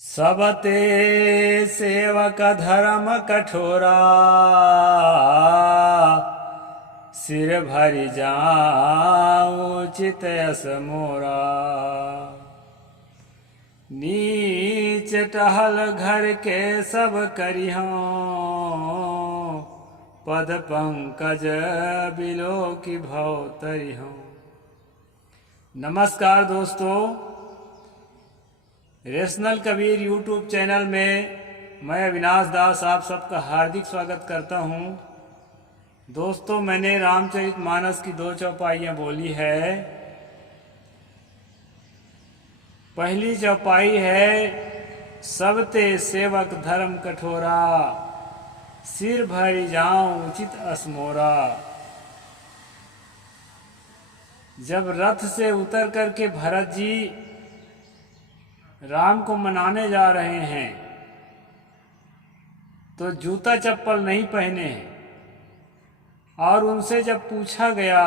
सबते सेवक धर्म कठोरा, सिर भरि जाऊं चित यस मोरा। नीच टहल घर के सब करिहों, पद पंकज बिलो की भव तरिहों। नमस्कार दोस्तों, रेशनल कबीर यूट्यूब चैनल में मैं अविनाश दास आप सबका हार्दिक स्वागत करता हूं। दोस्तों, मैंने रामचरितमानस की 2 चौपाइयाँ बोली है। पहली चौपाई है, सबते सेवक धर्म कठोरा, सिर भरि जाऊं उचित असमोरा। जब रथ से उतर करके भरत जी राम को मनाने जा रहे हैं तो जूता चप्पल नहीं पहने हैं, और उनसे जब पूछा गया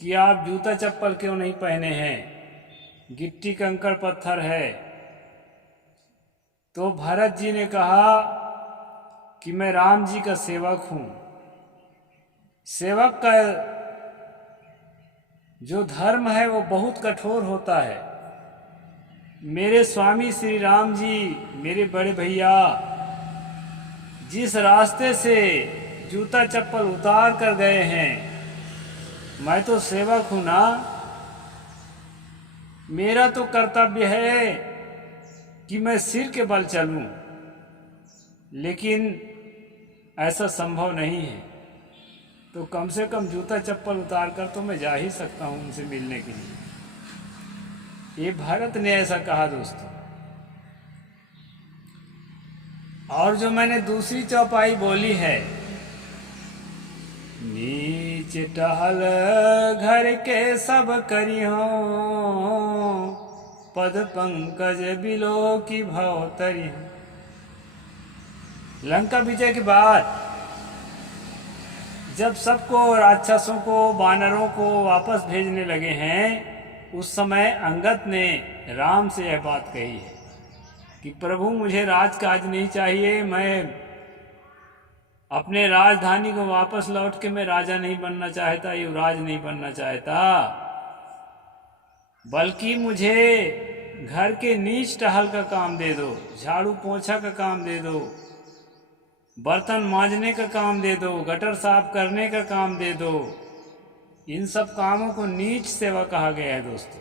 कि आप जूता चप्पल क्यों नहीं पहने हैं, गिट्टी कंकड़ पत्थर है, तो भरत जी ने कहा कि मैं राम जी का सेवक हूं। सेवक का जो धर्म है वो बहुत कठोर होता है। मेरे स्वामी श्री राम जी, मेरे बड़े भैया, जिस रास्ते से जूता चप्पल उतार कर गए हैं, मैं तो सेवक हूं ना। मेरा तो कर्तव्य है कि मैं सिर के बल चलूं, लेकिन ऐसा संभव नहीं है। तो कम से कम जूता चप्पल उतार कर तो मैं जा ही सकता हूं उनसे मिलने के लिए। ये भरत ने ऐसा कहा दोस्तों। और जो मैंने दूसरी चौपाई बोली है, नीच टहल घर के सब करिहों, पद पंकज बिलो की भव तरिहों। लंका विजय के बाद जब सबको, राक्षसों को, वानरों को वापस भेजने लगे हैं, उस समय अंगद ने राम से यह बात कही है कि प्रभु, मुझे राजकाज नहीं चाहिए। मैं अपने राजधानी को वापस लौट के मैं राजा नहीं बनना चाहता, युवराज नहीं बनना चाहता, बल्कि मुझे घर के नीच टहल का काम दे दो, झाड़ू पोछा का काम दे दो, बर्तन मांजने का काम दे दो, गटर साफ करने का काम दे दो। इन सब कामों को नीच सेवा कहा गया है दोस्तों।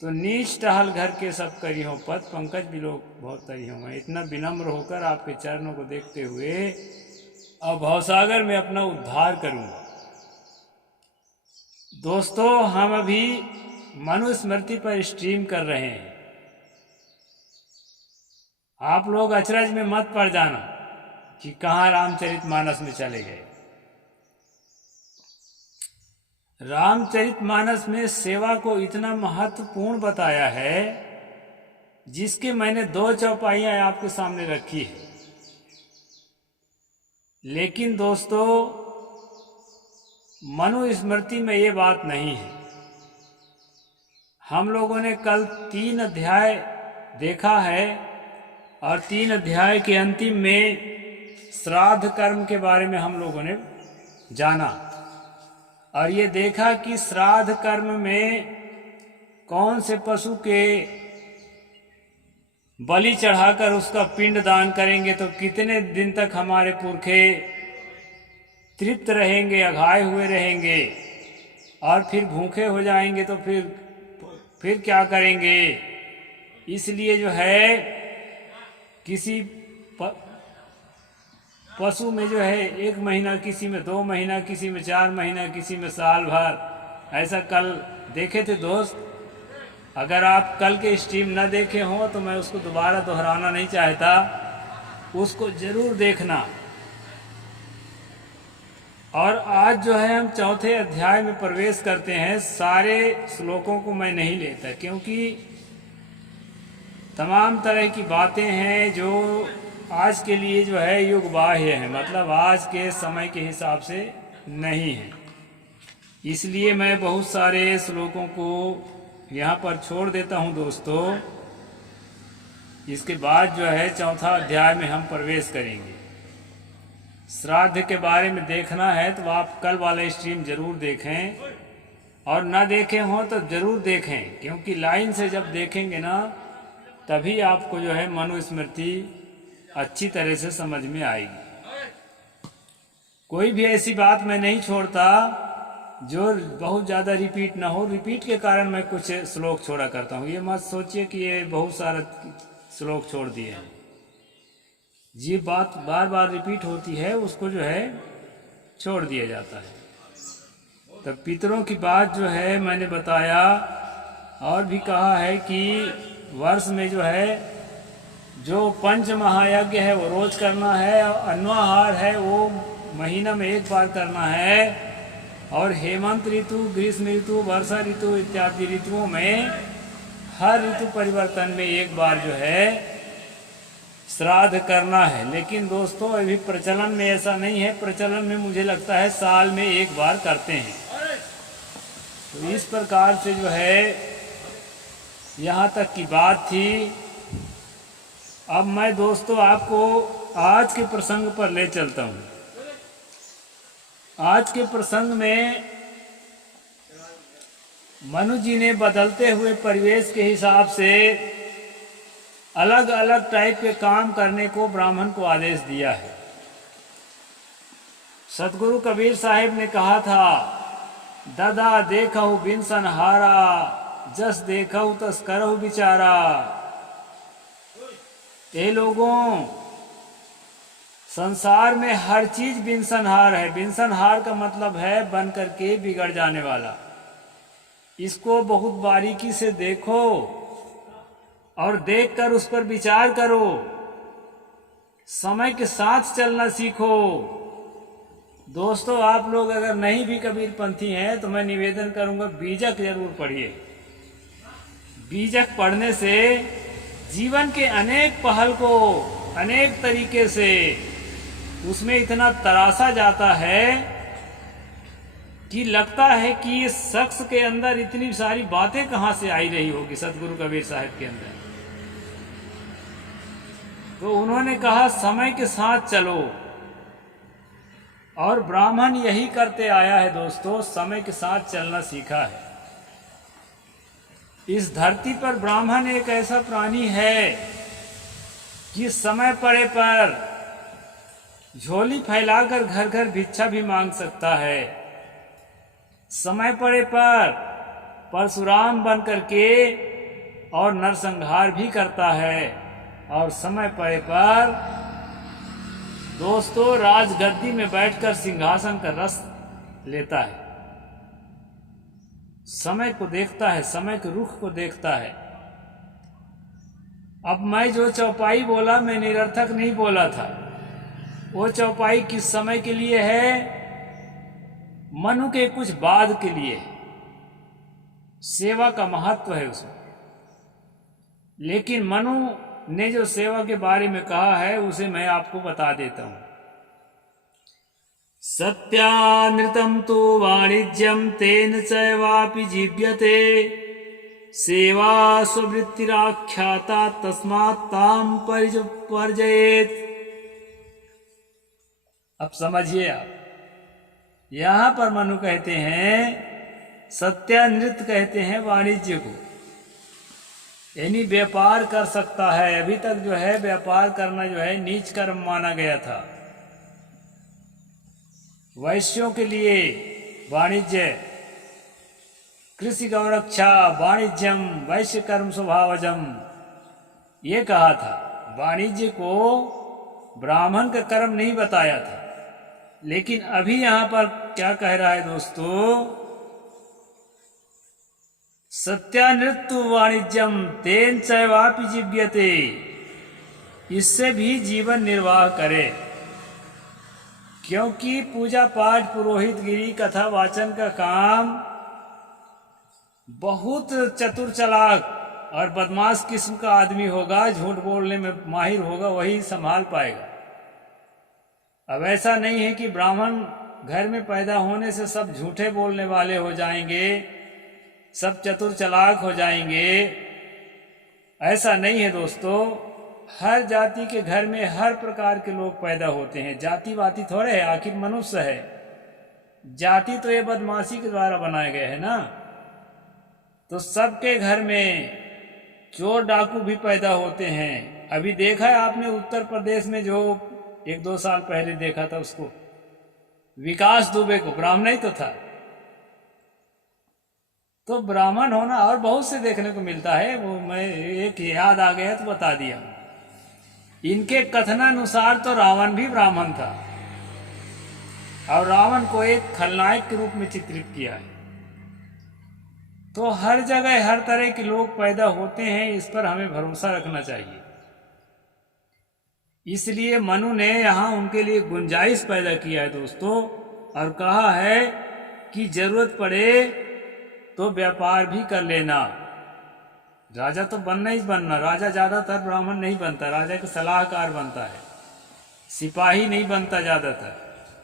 तो नीच टहल घर के सब करियों, पद पंकज बिलो भव तरिहों। मैं इतना विनम्र होकर आपके चरणों को देखते हुए अब भवसागर में अपना उद्धार करूंगा। दोस्तों, हम अभी मनुस्मृति पर स्ट्रीम कर रहे हैं। आप लोग अचरज में मत पड़ जाना कि कहाँ रामचरितमानस में चले गए। रामचरितमानस में सेवा को इतना महत्वपूर्ण बताया है, जिसके मैंने 2 चौपाइयां आपके सामने रखी है। लेकिन दोस्तों, मनुस्मृति में ये बात नहीं है। हम लोगों ने कल 3 अध्याय देखा है, और 3 अध्याय के अंतिम में श्राद्ध कर्म के बारे में हम लोगों ने जाना, और ये देखा कि श्राद्ध कर्म में कौन से पशु के बलि चढ़ाकर उसका पिंड दान करेंगे तो कितने दिन तक हमारे पुरखे तृप्त रहेंगे, अघाए हुए रहेंगे, और फिर भूखे हो जाएंगे तो फिर क्या करेंगे। इसलिए जो है, किसी पशु में जो है 1 महीना, किसी में 2 महीना, किसी में 4 महीना, किसी में साल भर, ऐसा कल देखे थे दोस्त। अगर आप कल के स्ट्रीम न देखे हों तो मैं उसको दोबारा दोहराना नहीं चाहता, उसको जरूर देखना। और आज जो है हम 4थे अध्याय में प्रवेश करते हैं। सारे श्लोकों को मैं नहीं लेता, क्योंकि तमाम तरह की बातें हैं जो आज के लिए जो है युग बाह्य है, मतलब आज के समय के हिसाब से नहीं है। इसलिए मैं बहुत सारे श्लोकों को यहाँ पर छोड़ देता हूँ दोस्तों। इसके बाद जो है चौथा अध्याय में हम प्रवेश करेंगे। श्राद्ध के बारे में देखना है तो आप कल वाला स्ट्रीम जरूर देखें, और ना देखे हों तो जरूर देखें, क्योंकि लाइन से जब देखेंगे ना तभी आपको जो है मनुस्मृति अच्छी तरह से समझ में आएगी। कोई भी ऐसी बात मैं नहीं छोड़ता जो बहुत ज़्यादा रिपीट ना हो। रिपीट के कारण मैं कुछ श्लोक छोड़ा करता हूँ। ये मत सोचिए कि ये बहुत सारा श्लोक छोड़ दिए हैं। जी बात बार बार रिपीट होती है उसको जो है छोड़ दिया जाता है। तो पितरों की बात जो है मैंने बताया, और भी कहा है कि वर्ष में जो है जो पंच महायज्ञ है वो रोज करना है, और अन्वाहार है वो महीना में एक बार करना है, और हेमंत ऋतु, ग्रीष्म ऋतु, वर्षा ऋतु इत्यादि ऋतुओं में हर ऋतु परिवर्तन में एक बार जो है श्राद्ध करना है। लेकिन दोस्तों अभी प्रचलन में ऐसा नहीं है। प्रचलन में मुझे लगता है साल में एक बार करते हैं। तो इस प्रकार से जो है यहाँ तक की बात थी। अब मैं दोस्तों आपको आज के प्रसंग पर ले चलता हूँ। आज के प्रसंग में मनु जी ने बदलते हुए परिवेश के हिसाब से अलग अलग टाइप के काम करने को ब्राह्मण को आदेश दिया है। सतगुरु कबीर साहिब ने कहा था, दादा देखहु बिन सनहारा, जस देखहु तस करहु बिचारा। ये लोगों, संसार में हर चीज बिनसनहार है। बिनसनहार का मतलब है बन करके बिगड़ जाने वाला। इसको बहुत बारीकी से देखो और देखकर उस पर विचार करो। समय के साथ चलना सीखो। दोस्तों आप लोग अगर नहीं भी कबीरपंथी हैं तो मैं निवेदन करूंगा बीजक जरूर पढ़िए। बीजक पढ़ने से जीवन के अनेक पहल को अनेक तरीके से उसमें इतना तराशा जाता है कि लगता है कि इस शख्स के अंदर इतनी सारी बातें कहाँ से आई रही होगी सतगुरु कबीर साहब के अंदर। तो उन्होंने कहा समय के साथ चलो, और ब्राह्मण यही करते आया है दोस्तों, समय के साथ चलना सीखा है। इस धरती पर ब्राह्मण एक ऐसा प्राणी है कि समय पड़े पर झोली फैलाकर घर घर भिक्षा भी मांग सकता है। समय पड़े पर परशुराम बन करके और नरसंहार भी करता है, और समय पड़े पर दोस्तों राजगद्दी में बैठकर सिंहासन का रस लेता है। समय को देखता है, समय के रुख को देखता है। अब मैं जो चौपाई बोला मैं निरर्थक नहीं बोला था। वो चौपाई किस समय के लिए है? मनु के कुछ बाद के लिए। सेवा का महत्व है उसमें। लेकिन मनु ने जो सेवा के बारे में कहा है उसे मैं आपको बता देता हूं। सत्यानृतम तो वाणिज्यम तेन चैवापि जीव्यते, सेवा स्ववृत्तिराख्याता तस्मात् ताम परिजयेत्। अब समझिए आप, यहां पर मनु कहते हैं सत्यानृत कहते हैं वाणिज्य को, यानी व्यापार कर सकता है। अभी तक जो है व्यापार करना जो है नीच कर्म माना गया था। वैश्यों के लिए वाणिज्य, कृषि गौरक्षा वाणिज्यम वैश्य कर्म स्वभावजम, ये कहा था। वाणिज्य को ब्राह्मण का कर्म नहीं बताया था। लेकिन अभी यहां पर क्या कह रहा है दोस्तों? सत्यानृत्तु वाणिज्यम तेन चैवापि जीव्यते, इससे भी जीवन निर्वाह करे। क्योंकि पूजा पाठ, पुरोहित गिरी, कथा वाचन का काम बहुत चतुर चालाक और बदमाश किस्म का आदमी होगा, झूठ बोलने में माहिर होगा, वही संभाल पाएगा। अब ऐसा नहीं है कि ब्राह्मण घर में पैदा होने से सब झूठे बोलने वाले हो जाएंगे, सब चतुर चालाक हो जाएंगे, ऐसा नहीं है दोस्तों। हर जाति के घर में हर प्रकार के लोग पैदा होते हैं, जाति वाति थोड़े है, आखिर मनुष्य है। जाति तो ये बदमाशी के द्वारा बनाए गए है ना। तो सबके घर में चोर डाकू भी पैदा होते हैं। अभी देखा है आपने उत्तर प्रदेश में, जो 1-2 साल पहले देखा था उसको, विकास दुबे को, ब्राह्मण ही तो था। तो ब्राह्मण होना और बहुत से देखने को मिलता है, वो मैं एक याद आ गया तो बता दिया। इनके कथनानुसार तो रावण भी ब्राह्मण था और रावण को एक खलनायक के रूप में चित्रित किया है। तो हर जगह हर तरह के लोग पैदा होते हैं, इस पर हमें भरोसा रखना चाहिए। इसलिए मनु ने यहाँ उनके लिए गुंजाइश पैदा किया है दोस्तों, और कहा है कि जरूरत पड़े तो व्यापार भी कर लेना। राजा तो बनना ही बनना, राजा ज्यादातर ब्राह्मण नहीं बनता, राजा का सलाहकार बनता है, सिपाही नहीं बनता ज्यादातर,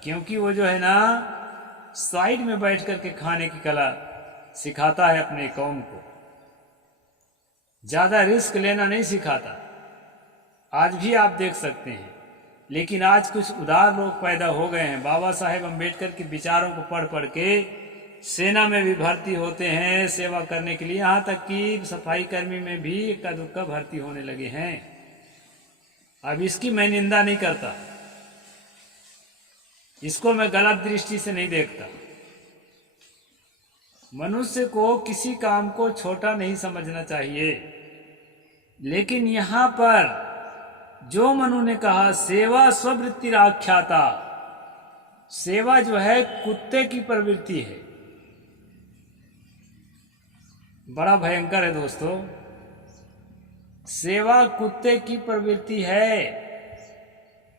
क्योंकि वो जो है ना साइड में बैठ करके खाने की कला सिखाता है अपने कौम को, ज्यादा रिस्क लेना नहीं सिखाता। आज भी आप देख सकते हैं। लेकिन आज कुछ उदार लोग पैदा हो गए हैं, बाबा साहेब अम्बेडकर के विचारों को पढ़ पढ़ के सेना में भी भर्ती होते हैं सेवा करने के लिए, यहाँ तक कि सफाई कर्मी में भी इक्का दुक्का भर्ती होने लगे हैं। अब इसकी मैं निंदा नहीं करता, इसको मैं गलत दृष्टि से नहीं देखता। मनुष्य को किसी काम को छोटा नहीं समझना चाहिए। लेकिन यहाँ पर जो मनु ने कहा सेवा स्ववृत्तिराख्याता, सेवा जो है कुत्ते की प्रवृत्ति है, बड़ा भयंकर है दोस्तों। सेवा कुत्ते की प्रवृत्ति है।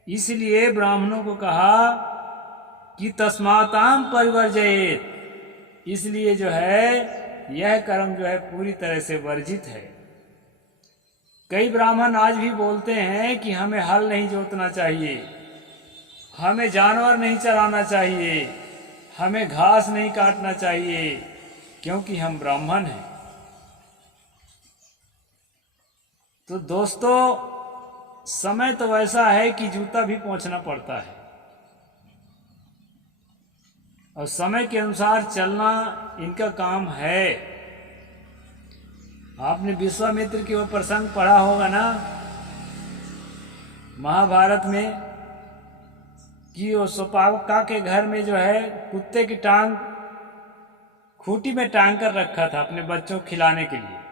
इसलिए ब्राह्मणों को कहा कि तस्माताम परिवर्जयेत, इसलिए जो है यह कर्म जो है पूरी तरह से वर्जित है। कई ब्राह्मण आज भी बोलते हैं कि हमें हल नहीं जोतना चाहिए, हमें जानवर नहीं चराना चाहिए, हमें घास नहीं काटना चाहिए, क्योंकि हम ब्राह्मण हैं। तो दोस्तों समय तो वैसा है कि जूता भी पोंछना पड़ता है, और समय के अनुसार चलना इनका काम है। आपने विश्वामित्र की वो प्रसंग पढ़ा होगा ना महाभारत में, कि वो सोपावका के घर में जो है कुत्ते की टांग खूंटी में टांग कर रखा था अपने बच्चों को खिलाने के लिए।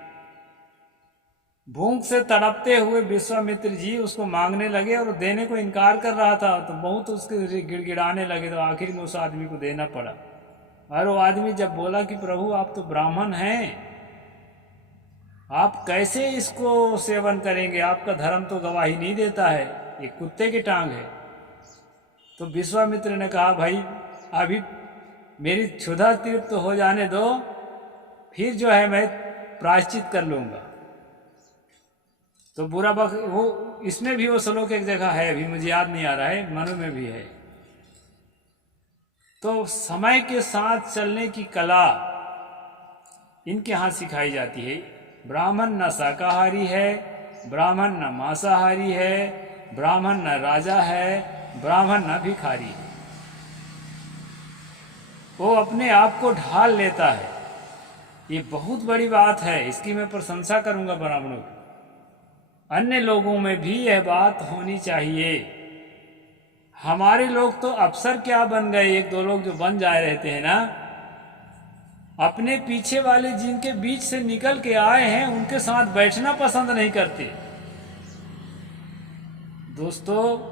भूख से तड़पते हुए विश्वामित्र जी उसको मांगने लगे और देने को इनकार कर रहा था, तो बहुत उसके गिड़गिड़ाने लगे, तो आखिर में उस आदमी को देना पड़ा। और वो आदमी जब बोला कि प्रभु आप तो ब्राह्मण हैं, आप कैसे इसको सेवन करेंगे, आपका धर्म तो गवाही नहीं देता है, ये कुत्ते की टांग है। तो विश्वामित्र ने कहा भाई अभी मेरी क्षुधा तृप्त हो जाने दो, फिर जो है मैं प्रायश्चित कर लूंगा। तो बुरा वक्त वो, इसमें भी वो श्लोक एक जगह है, अभी मुझे याद नहीं आ रहा है, मनु में भी है। तो समय के साथ चलने की कला इनके यहाँ सिखाई जाती है। ब्राह्मण न शाकाहारी है, ब्राह्मण न मांसाहारी है, ब्राह्मण न राजा है, ब्राह्मण न भिखारी है। वो अपने आप को ढाल लेता है, ये बहुत बड़ी बात है, इसकी मैं प्रशंसा करूंगा ब्राह्मणों की। अन्य लोगों में भी यह बात होनी चाहिए। हमारे लोग तो अफसर क्या बन गए, 1-2 लोग जो बन जाए रहते हैं ना, अपने पीछे वाले जिनके बीच से निकल के आए हैं उनके साथ बैठना पसंद नहीं करते। दोस्तों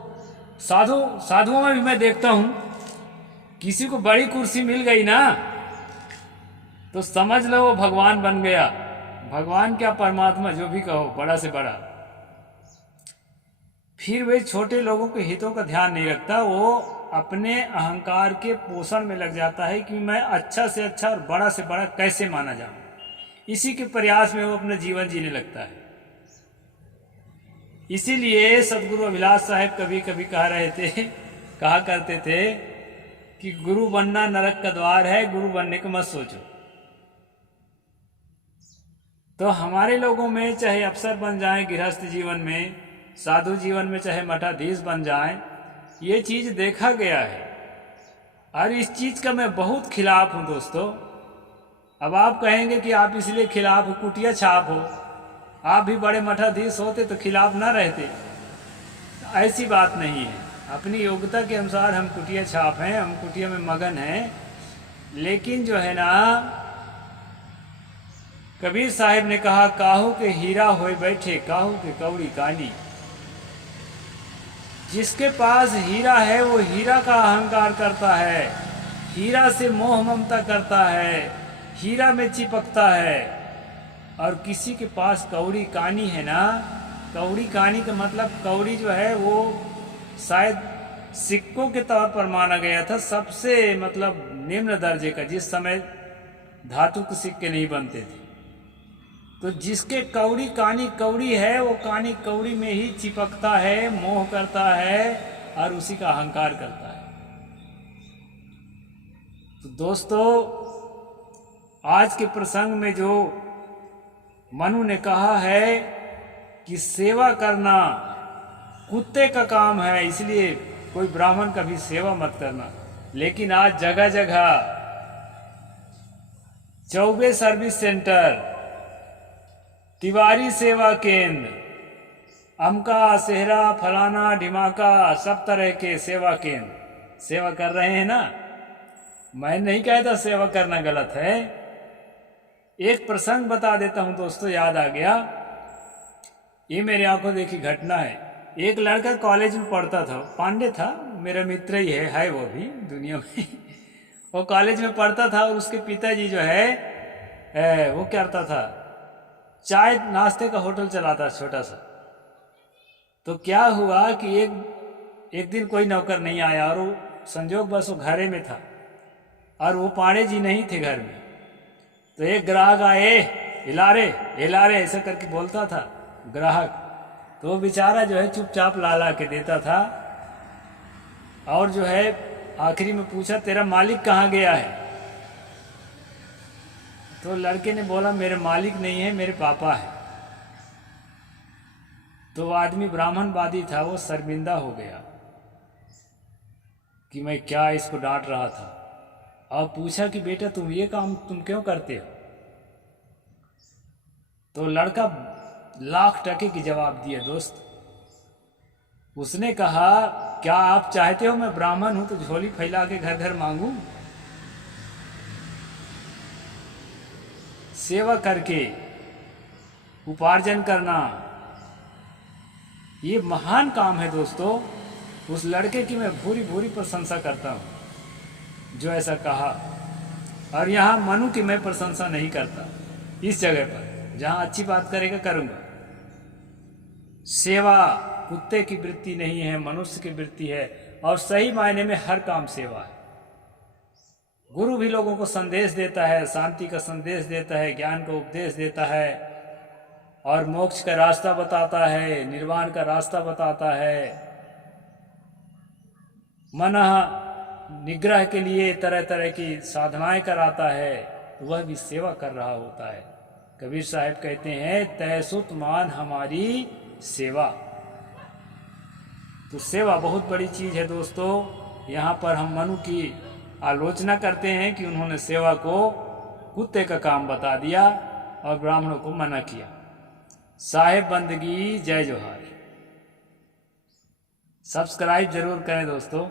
साधुओं में भी मैं देखता हूं, किसी को बड़ी कुर्सी मिल गई ना तो समझ लो वो भगवान बन गया। भगवान क्या परमात्मा जो भी कहो, बड़ा से बड़ा। फिर वे छोटे लोगों के हितों का ध्यान नहीं रखता, वो अपने अहंकार के पोषण में लग जाता है कि मैं अच्छा से अच्छा और बड़ा से बड़ा कैसे माना जाऊं। इसी के प्रयास में वो अपना जीवन जीने लगता है। इसीलिए सदगुरु अभिलाष साहब कभी कभी कहा करते थे कि गुरु बनना नरक का द्वार है, गुरु बनने को मत सोचो। तो हमारे लोगों में चाहे अफसर बन जाएं गृहस्थ जीवन में, साधु जीवन में चाहे मठाधीश बन जाएं, ये चीज़ देखा गया है और इस चीज़ का मैं बहुत खिलाफ हूँ दोस्तों। अब आप कहेंगे कि आप इसलिए खिलाफ हो, कुटिया छाप हो, आप भी बड़े मठाधीश होते तो खिलाफ ना रहते। ऐसी बात नहीं है, अपनी योग्यता के अनुसार हम कुटिया छाप हैं, हम कुटिया में मगन हैं। लेकिन जो है ना, कबीर साहिब ने कहा, काहू के हीरा होए बैठे काहू के कौड़ी कानी। जिसके पास हीरा है वो हीरा का अहंकार करता है, हीरा से मोह ममता करता है, हीरा में चिपकता है। और किसी के पास कौड़ी कानी है ना, कौड़ी कानी का मतलब कौड़ी जो है वो शायद सिक्कों के तौर पर माना गया था, सबसे मतलब निम्न दर्जे का, जिस समय धातु के सिक्के नहीं बनते थे। तो जिसके कौड़ी कानी कौड़ी है वो कानी कौड़ी में ही चिपकता है, मोह करता है और उसी का अहंकार करता है। तो दोस्तों, आज के प्रसंग में जो मनु ने कहा है कि सेवा करना कुत्ते का काम है, इसलिए कोई ब्राह्मण का भी सेवा मत करना। लेकिन आज जगह जगह चौबे सर्विस सेंटर, तिवारी सेवा केंद्र, अमका सेहरा फलाना ढिमाका, सब तरह के सेवा केंद्र सेवा कर रहे हैं ना। मैं नहीं कहता सेवा करना गलत है। एक प्रसंग बता देता हूं दोस्तों, याद आ गया। ये मेरे आंखों देखी घटना है। एक लड़का कॉलेज में पढ़ता था, पांडे था, मेरा मित्र ही है वो भी दुनिया में। वो कॉलेज में पढ़ता था और उसके पिताजी जो है वो क्या करता था, चाय नाश्ते का होटल चलाता छोटा सा। तो क्या हुआ कि एक दिन कोई नौकर नहीं आया और वो संजोग बस वो घरे में था और वो पांडे जी नहीं थे घर में। तो एक ग्राहक आए, हिलारे ऐसा करके बोलता था ग्राहक। तो वो बेचारा जो है चुपचाप ला के देता था और जो है आखिरी में पूछा, तेरा मालिक कहाँ गया है? तो लड़के ने बोला, मेरे मालिक नहीं है, मेरे पापा है। तो वो आदमी ब्राह्मणवादी था, वो शर्मिंदा हो गया कि मैं क्या इसको डांट रहा था। और पूछा कि बेटा तुम ये काम तुम क्यों करते हो? तो लड़का लाख टके की जवाब दिया दोस्त। उसने कहा, क्या आप चाहते हो मैं ब्राह्मण हूं तो झोली फैला के घर घर मांगू? सेवा करके उपार्जन करना ये महान काम है दोस्तों। उस लड़के की मैं भूरी भूरी प्रशंसा करता हूं जो ऐसा कहा। और यहाँ मनु की मैं प्रशंसा नहीं करता, इस जगह पर जहाँ अच्छी बात करेगा करूँगा। सेवा कुत्ते की वृत्ति नहीं है, मनुष्य की वृत्ति है। और सही मायने में हर काम सेवा है। गुरु भी लोगों को संदेश देता है, शांति का संदेश देता है, ज्ञान का उपदेश देता है और मोक्ष का रास्ता बताता है, निर्वाण का रास्ता बताता है। मन निग्रह के लिए तरह तरह की साधनाएं कराता है, वह भी सेवा कर रहा होता है। कबीर साहब कहते हैं, तैसुत मान हमारी सेवा। तो सेवा बहुत बड़ी चीज़ है दोस्तों। यहाँ पर हम मनु की आलोचना करते हैं कि उन्होंने सेवा को कुत्ते का काम बता दिया और ब्राह्मणों को मना किया। साहेब बंदगी, जय जोहार। सब्सक्राइब जरूर करें दोस्तों।